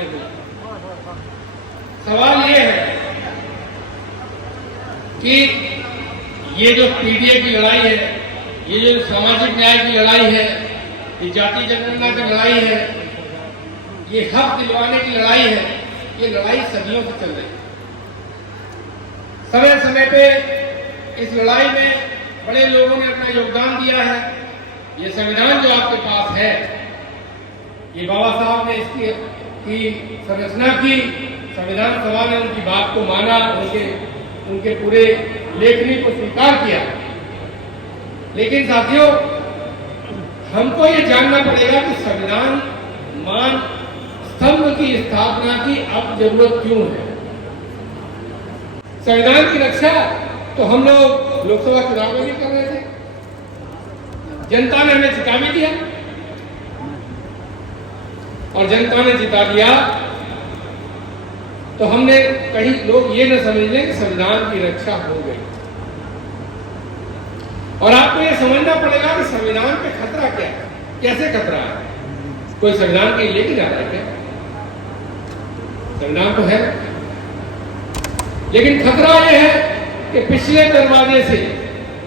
बातें हुई। सवाल ये है कि ये जो पीडीए की लड़ाई है, ये जो सामाजिक न्याय की लड़ाई है, ये जाति जनगणना की लड़ाई है, ये हक दिलवाने की लड़ाई है, ये लड़ाई सदियों से चल रही है। समय समय पे इस लड़ाई में बड़े लोगों ने अपना योगदान दिया है। ये संविधान जो आपके पास है, ये बाबा साहब ने इसकी संरचना की, संविधान सभा ने उनकी बात को माना, उनके पूरे लेखनी को स्वीकार किया। लेकिन साथियों, हमको ये जानना पड़ेगा कि संविधान मान स्तंभ की स्थापना की अब जरूरत क्यों है। संविधान की रक्षा तो हम लोग लोकसभा चुनाव में भी कर रहे थे, जनता ने हमें जिता भी दिया, और जनता ने जिता दिया तो हमने कहीं लोग ये न समझ लें कि संविधान की रक्षा हो गई। और आपको ये समझना पड़ेगा कि संविधान पे खतरा क्या है, कैसे खतरा है। कोई संविधान के लेके जा रहा है क्या? संविधान तो है, लेकिन खतरा यह है कि पिछले दरवाजे से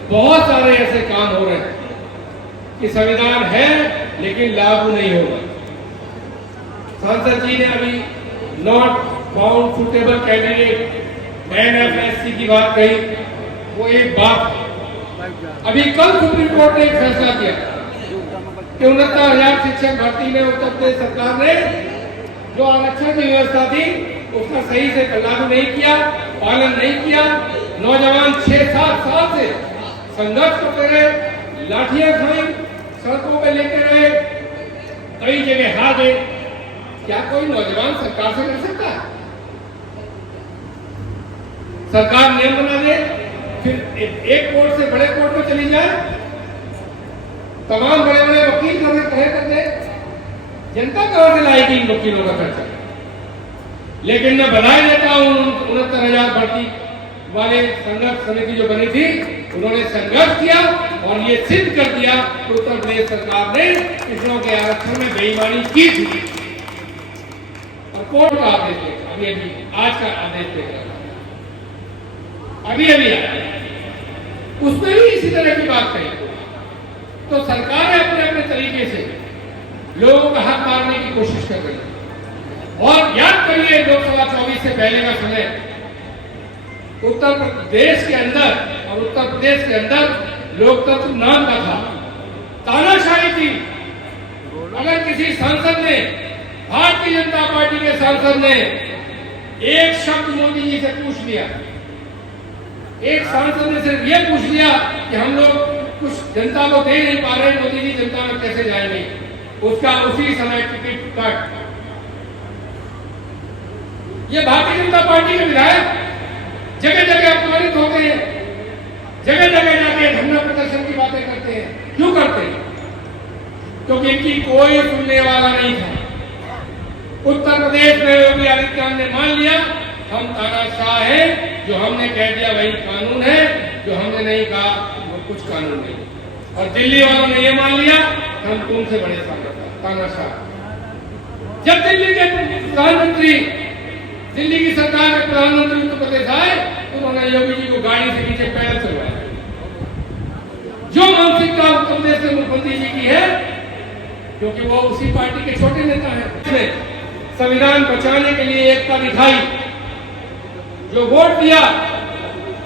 बहुत सारे ऐसे काम हो रहे हैं कि संविधान है लेकिन लागू नहीं होगा। सांसद जी ने अभी नॉट फाउंड सुटेबल कैंडिडेट एनएफएससी की बात कही, वो एक बात है। अभी कल सुप्रीम कोर्ट ने एक फैसला किया कि 69,000 शिक्षक भर्ती में उत्तर प्रदेश सरकार ने जो आरक्षण की व्यवस्था थी उसका सही से लागू नहीं किया, पालन नहीं किया। नौजवान 6-7 साल से संघर्ष करते रहे, लाठियां खाई, सड़कों पे लेके रहे, कई जगह हार गए। क्या कोई नौजवान सरकार से कर सकता है? सरकार नियम बना दे, फिर एक कोर्ट से बड़े कोर्ट में चली जाए, तमाम बड़े बड़े वकील खड़े कर दे, जनता कहां से लाएगी इन वकीलों का खर्चा? लेकिन मैं बधाई देता हूं 69,000 भर्ती वाले संघर्ष समिति जो बनी थी, उन्होंने संघर्ष किया और ये सिद्ध कर दिया कि उत्तर प्रदेश सरकार ने पिछड़ों के आरक्षण में बेईमानी की थी। और कोर्ट का आदेश देगा, अभी आज का आदेश देगा, अभी आया, उसमें भी इसी तरह की बात कही। तो सरकार अपने अपने तरीके से लोगों का हक मारने की कोशिश कर रही है। और याद करिए, लोकसभा 24 से पहले का समय उत्तर प्रदेश के अंदर और उत्तर प्रदेश के अंदर लोकतंत्र नाम का था, तानाशाही थी। अगर किसी सांसद ने, भारतीय जनता पार्टी के सांसद ने एक शब्द मोदी जी से पूछ लिया, एक सांसद ने सिर्फ ये पूछ लिया कि हम लोग कुछ जनता को दे नहीं पा रहे, मोदी जी जनता में कैसे जाएंगे, उसका उसी समय टिकट कट। ये भारतीय जनता पार्टी के विधायक जगह जगह अपमानित होते हैं, जगह जगह जाके धरना प्रदर्शन की बातें करते हैं। क्यों करते हैं? क्योंकि इनकी कोई सुनने वाला नहीं था। उत्तर प्रदेश में योगी आदित्यनाथ ने मान लिया हम तानाशाह हैं, जो हमने कह दिया वही कानून है, जो हमने नहीं कहा वो कुछ कानून नहीं। और दिल्ली वालों ने ये मान लिया हम तुमसे बड़े तानाशाह। जब दिल्ली के प्रधानमंत्री, दिल्ली की सरकार के प्रधानमंत्री उत्तर प्रदेश आए, उन्होंने योगी जी को गाड़ी से नीचे पैदल चलवाया। जो मानसिकता उत्तर प्रदेश के मुख्यमंत्री जी की है, क्योंकि वो उसी पार्टी के छोटे नेता हैं, संविधान बचाने के लिए एकता दिखाई, जो वोट दिया,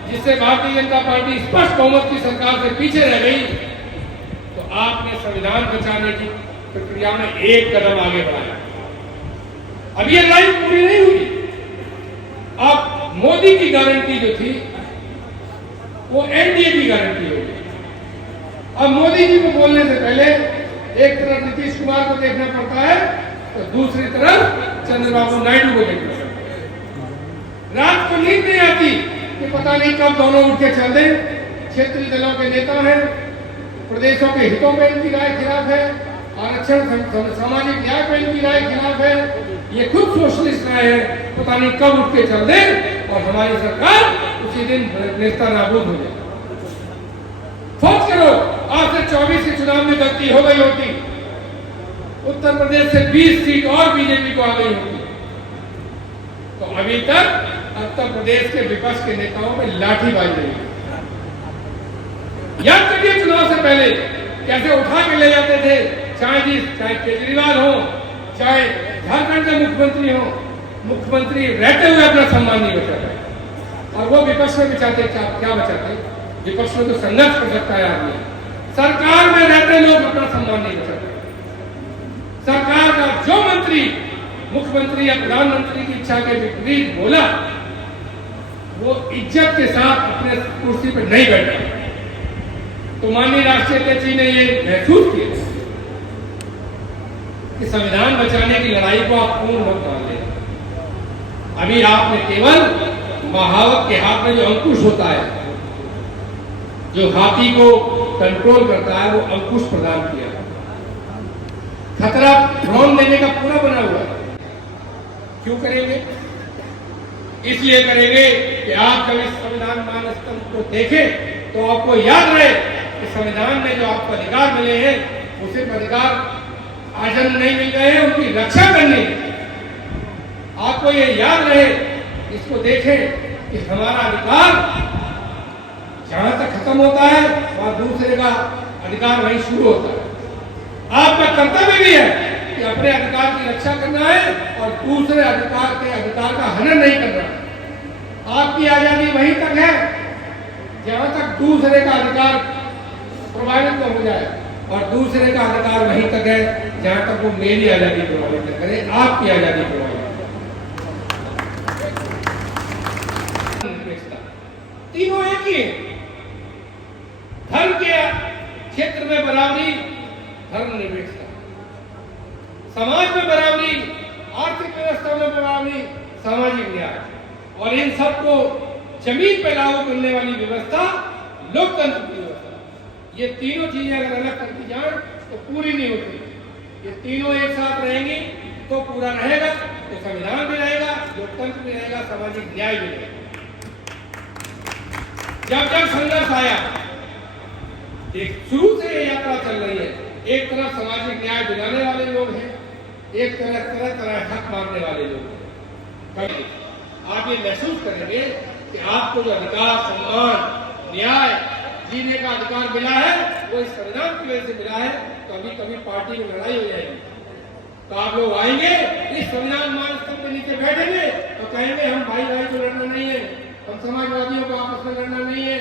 जिससे भारतीय जनता पार्टी स्पष्ट बहुमत की सरकार से पीछे रह गई, तो आपने संविधान बचाने की प्रक्रिया में एक कदम आगे बढ़ाया। अब ये लड़ाई पूरी नहीं हुई। अब मोदी की गारंटी जो थी वो एनडीए की गारंटी होगी। अब मोदी जी को बोलने से पहले एक तरफ नीतीश कुमार को देखना पड़ता है, तो दूसरी तरफ चंद्रबाबू नायडू को देखना पड़ता है। रात को नींद नहीं आती कि पता नहीं कब दोनों उठ के चल दें। क्षेत्रीय दलों के नेता हैं, प्रदेशों के हितों में इनकी राय खिलाफ है, आरक्षण सामाजिक न्याय पर इनकी राय खिलाफ है, ये खुद सोशलिस्ट राय है, पता नहीं कब उठ के चल दे और हमारी सरकार उसी दिन नेता नाबूद हो जाए। सोच करो, आज से 24 के चुनाव में गलती हो गई होती, उत्तर प्रदेश से 20 सीट और बीजेपी को आ गई होती, तो अभी तक उत्तर प्रदेश के विपक्ष के नेताओं में लाठीबाजी रही है। याद करिए चुनाव से पहले कैसे उठा के ले जाते थे, चाहे केजरीवाल हो, चाहे झारखंड के मुख्यमंत्री हो, मुख्यमंत्री रहते हुए अपना सम्मान नहीं बचाते। और वो विपक्ष में बचाते क्या बचाते? विपक्ष में तो संघर्ष कर सकता है आदमी, सरकार में रहते लोग अपना सम्मान नहीं बचाते। सरकार का जो मंत्री मुख्यमंत्री या प्रधानमंत्री की इच्छा के विपरीत बोला, वो इज्जत के साथ अपने कुर्सी पर नहीं बैठा। तो माननीय राष्ट्रीय अध्यक्ष जी ने ये महसूस किया कि संविधान बचाने की लड़ाई को आप पूर्ण मत मान लें। अभी आपने केवल महावत के हाथ में जो अंकुश होता है, जो हाथी को कंट्रोल करता है, वो अंकुश प्रदान किया। खतरा ड्रोन देने का पूरा बना हुआ है। क्यों करेंगे? इसलिए करेंगे कि आप कभी संविधान मान स्तंभ को देखें तो आपको याद रहे कि संविधान में जो आपको अधिकार मिले हैं, वो सिर्फ अधिकार आजन्म नहीं मिल गए हैं, उनकी रक्षा करनी। आपको ये याद रहे, इसको देखें कि हमारा अधिकार जहां तक खत्म होता है, वहां दूसरे का अधिकार वहीं शुरू होता है। आपका कर्तव्य भी है कि अपने अधिकार की रक्षा करना है और दूसरे अधिकार का हनन नहीं करना। आपकी आजादी वहीं तक है जहां तक दूसरे का अधिकार प्रभावित न हो जाए, और दूसरे का अधिकार वहीं तक है जहां तक वो मेरी आजादी प्रभावित न करे, आपकी आजादी प्रभावित। तीनों एक ही है। धर्म के क्षेत्र में बराबरी, धर्मनिरपेक्षता, समाज में बराबरी, आर्थिक व्यवस्था में बराबरी, सामाजिक न्याय, और इन सबको जमीन पर लागू करने वाली व्यवस्था लोकतंत्र की व्यवस्था। ये तीनों चीजें अगर अलग करती जाए तो पूरी नहीं होती। ये तीनों एक साथ रहेंगी तो पूरा रहेगा, तो संविधान भी रहेगा, लोकतंत्र भी रहेगा, सामाजिक न्याय भी रहेगा। जब जब संघर्ष आया, एक शुरू से ये यात्रा चल रही है। एक तरफ सामाजिक न्याय दिलाने वाले लोग हैं, एक तरह तरह हक मांगने वाले लोग हैं। आप ये महसूस करेंगे कि आपको जो अधिकार, सम्मान, न्याय, जीने का अधिकार मिला है, वो इस संविधान की वजह से मिला है। कभी कभी पार्टी में लड़ाई हो जाएगी तो आप लोग आएंगे, इस संविधान मान स्तंभ के नीचे बैठेंगे और कहेंगे हम भाई भाई को लड़ना नहीं है, हम समाजवादियों को आपस में लड़ना नहीं है।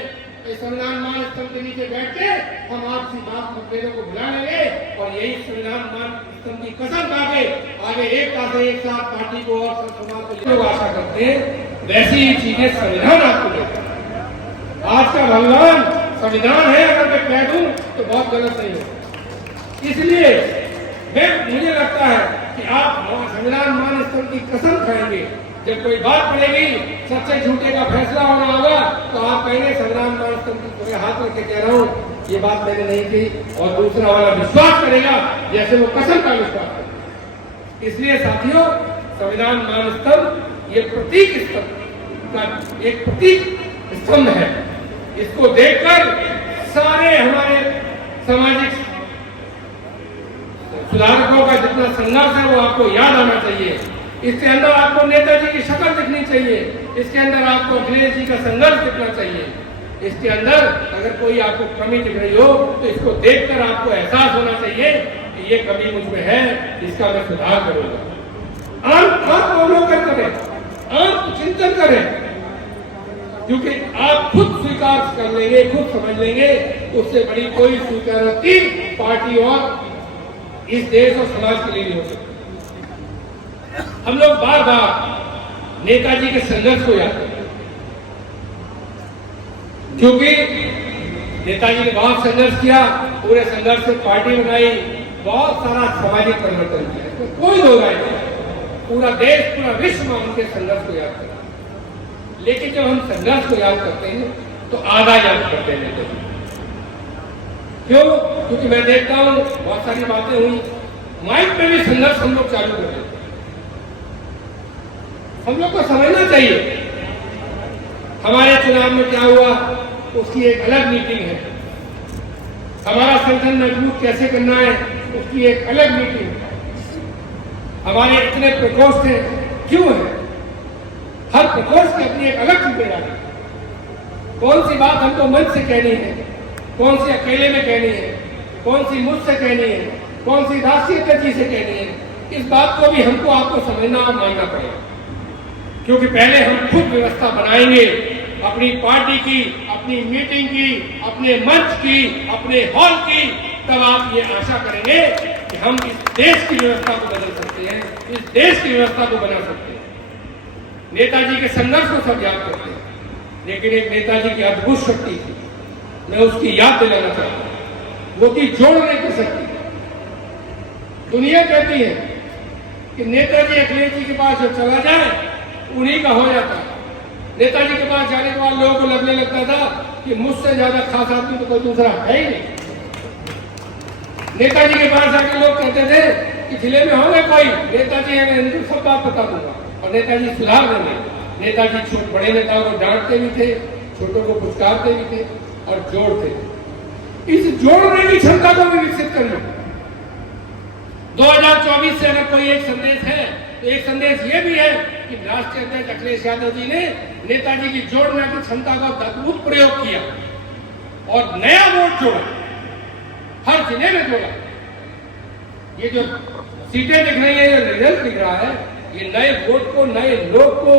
इस संविधान मान स्तंभ के नीचे बैठ के हम आपसी बात मतभेदों को भुला लेंगे और यही संविधान मान स्तंभ की कसम खा के आगे एकता से एक साथ पार्टी को और समाज को लोग आशा करते हैं। वैसी ही चीजें संविधान आपको देता है। आज का भगवान संविधान है, अगर मैं कह दूं तो बहुत गलत नहीं हो। इसलिए मुझे लगता है कि आप संविधान मान स्तंभ की कसम खाएंगे। जब कोई बात पड़ेगी, सच्चे झूठे का फैसला होना होगा, तो आप कहेंगे संविधान मान स्तंभ की हाथ रख के कह रहा हूँ ये बात मैंने नहीं की, और दूसरा वाला विश्वास करेगा जैसे वो कसम का विश्वास करेगा। इसलिए साथियों, संविधान मान स्तंभ ये प्रतीक स्तंभ का एक प्रतीक स्तंभ है। इसको देखकर सारे हमारे सामाजिक सुधारकों का जितना संघर्ष है वो आपको याद आना चाहिए। इसके अंदर आपको नेताजी की शक्ल दिखनी चाहिए, इसके अंदर आपको अखिलेश जी का संघर्ष दिखना चाहिए। इसके अंदर अगर कोई आपको कमी दिख रही हो तो इसको देखकर आपको एहसास होना चाहिए कि ये कमी मुझ में है, इसका मैं सुधार करूंगा। आत्मावलोकन करें, आत्मचिंतन करें, क्योंकि आप खुद स्वीकार कर लेंगे, खुद समझ लेंगे, उससे बड़ी कोई स्वीकृति पार्टी और इस देश और समाज के लिए नहीं हो सकती। हम लोग बार बार नेताजी के संघर्ष को याद करते हैं, क्योंकि नेताजी ने बहुत संघर्ष किया, पूरे संघर्ष से पार्टी बनाई, बहुत सारा सामाजिक परिवर्तन किया, तो कोई दो राय नहीं। पूरा देश, पूरा विश्व में उनके संघर्ष को याद करता है। लेकिन जब हम संघर्ष को याद करते हैं तो आधा याद करते हैं नेताजी। क्यों? क्योंकि मैं देखता हूं बहुत सारी बातें हुई, माइक में भी संघर्ष हम लोग चालू कर देते हैं। हम लोग को समझना चाहिए हमारे चुनाव में क्या हुआ, उसकी एक अलग मीटिंग है। हमारा संगठन मजबूत कैसे करना है, उसकी एक अलग मीटिंग है। हमारे इतने प्रकोष्ठ हैं, क्यों है? हर प्रकोष्ठ की अपनी एक अलग जिम्मेदारी है। कौन सी बात हमको मंच से कहनी है, कौन सी अकेले में कहनी है, कौन सी मुझसे कहनी है, कौन सी राष्ट्रीय अध्यक्ष से कहनी है, इस बात को भी हमको आपको समझना और मानना पड़ेगा। क्योंकि पहले हम खुद व्यवस्था बनाएंगे अपनी पार्टी की, अपनी मीटिंग की, अपने मंच की, अपने हॉल की, तब आप ये आशा करेंगे कि हम इस देश की व्यवस्था को बदल सकते हैं, इस देश की व्यवस्था को बना सकते हैं। नेताजी के संघर्ष को सब याद करते हैं, लेकिन एक नेताजी की अद्भुत शक्ति थी, मैं उसकी याद दिलाना चाहता हूं। वो थी जोड़ने की शक्ति। दुनिया कहती है कि नेताजी अखिलेश जी के पास जो चला जाए उन्हीं का हो जाता है। नेताजी के पास जाने के बाद लोगों को लगने लगता था कि मुझसे ज्यादा खास आदमी तो कोई दूसरा है ही नहीं। नेताजी के पास जाके लोग कहते थे कि जिले में होंगे कोई नेताजी है, मैं इनको सब बात बता दूंगा, और नेताजी सुधार देंगे। नेताजी छोटे बड़े नेताओं को डांटते भी थे, छोटों को पुचकारते भी थे और जोड़ते थे। इस जोड़ने की क्षमता को भी विकसित कर लो। 2024 से अगर कोई एक संदेश है तो एक संदेश ये भी है कि राष्ट्रीय अध्यक्ष अखिलेश यादव जी ने नेताजी की जोड़ने की क्षमता का अद्भुत प्रयोग किया और नया वोट जोड़ा, हर जिले में जोड़ा। ये जो सीटें दिख रही है, ये रिजल्ट दिख रहा है, ये नए वोट को, नए लोग को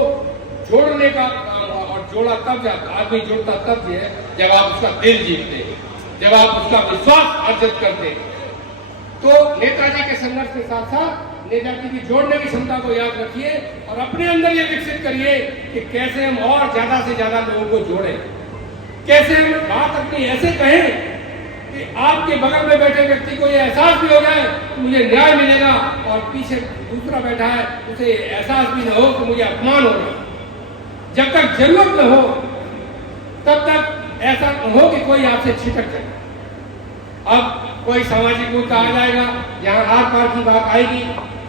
जोड़ने का काम हुआ। और जोड़ा तब जाता, आदमी जोड़ता तब है जब आप उसका दिल जीतते, जब आप उसका विश्वास अर्जित करते। तो नेताजी के संघर्ष के साथ साथ नेताजी की जोड़ने की क्षमता को याद रखिए और अपने अंदर ये विकसित करिए कि कैसे हम और ज्यादा से ज्यादा लोगों को जोड़ें, कैसे हम बात अपनी ऐसे कहें कि आपके बगल में बैठे व्यक्ति को ये एहसास भी हो जाए कि मुझे न्याय मिलेगा, और पीछे दूसरा बैठा है उसे एहसास भी न हो कि मुझे अपमान हो रहा। जब तक जरूरत न हो तब तक ऐसा न हो कि कोई आपसे छिटक जाए। अब कोई सामाजिक मुद्दा आ जाएगा, यहाँ आर पार की बात आएगी,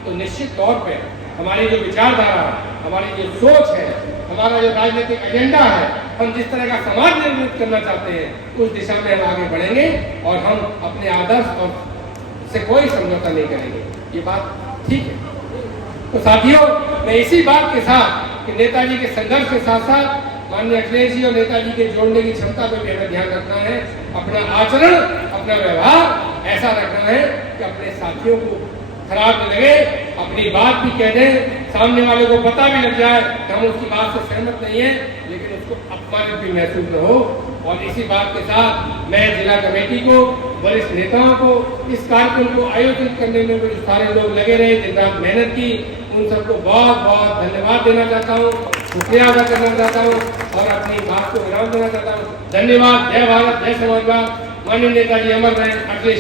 तो निश्चित तौर पे हमारी जो विचारधारा, हमारी जो सोच है, हमारा जो राजनीतिक एजेंडा है, हम जिस तरह का समाज निर्मित करना चाहते हैं उस दिशा में हम आगे बढ़ेंगे और हम अपने आदर्श और से कोई समझौता नहीं करेंगे। ये बात ठीक है। तो साथियों, मैं इसी बात के साथ कि नेताजी के संघर्ष के साथ साथ माननीय अखिलेश जी और नेताजी के जोड़ने की क्षमता पर भी हमें ध्यान रखना है। अपना आचरण, अपना व्यवहार ऐसा रखना है कि अपने साथियों को खराब न लगे, अपनी बात भी कह दें, सामने वाले को पता भी लग जाए कि हम उसकी बात से सहमत नहीं है, लेकिन उसको अपमानित भी महसूस न हो। और इसी बात के साथ मैं जिला कमेटी को, वरिष्ठ नेताओं को, इस कार्यक्रम को आयोजित करने में जो सारे लोग लगे रहे, दिन रात मेहनत की, उन सबको बहुत बहुत धन्यवाद देना चाहता हूँ, शुक्रिया अदा करना चाहता हूँ और अपनी बात को विराम देना चाहता हूँ। धन्यवाद। जय भारत, जय समाजवाद। माननीय नेताजी अमर रहे। अखिलेश